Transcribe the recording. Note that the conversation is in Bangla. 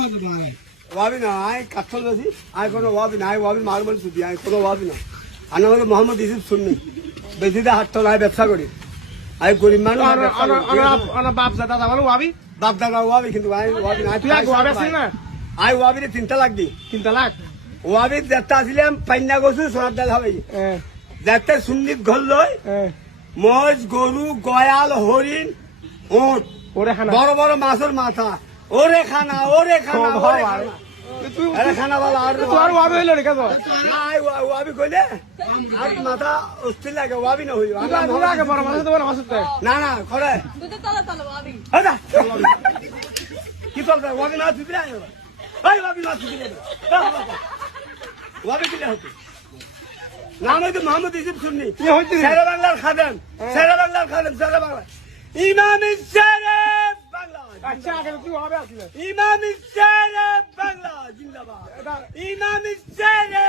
ওয়াবি না আয় কাঠল আছি আয় কোনো ওয়াবি না আয় ওয়াবি মারবল সুদি আয় কোনো ওয়াবি না আর আমাদের মোহাম্মদ ইউসুফ সুন্নি বেশি দা হাত আয় ব্যবসা করি আয় গরিব মানুষ বাপ দাদা বলো ওয়াবি বাপ দাদা ওয়াবি কিন্তু আয় ওয়াবি না আয় ওয়াবিরে 3 লাখ দি 3 লাখ ওয়াবি যেটা আসলাম পাইনা গছু সোনার ডাল হবে যাতে সুন্নিত ঘর লই মজ গরু গয়াল হরিণ ওট ওরে খানা বড় বড় মাছের মাথা ওরে খানা ওরে খানা আরে খানা वाला আর তোর ওয়াবি হইলো রে কাজ না ওয়াবি কইলে আর মাথা অস্থির লাগে ওয়াবি না হইলো আমরা আগে বড় মাছ তো বড় মাছ তো না না করে দুটো তলা তলা ওয়াবি আদা কি চলছে ওয়াবি না দিবি না ভাই ওয়াবি না দিবি ওয়াবি কি হচ্ছে নাম হইতো মোহাম্মদ ইউসুফ সুন্নি শেরে বাংলার খাদেম শেরে বাংলার খাদেম শেরে বাংলা ইমাম শেরে বাংলা আচ্ছা আগে তুই ওয়াবি আসলে ইমাম শেরে বাংলা জিন্দাবাদ ইমাম শেরে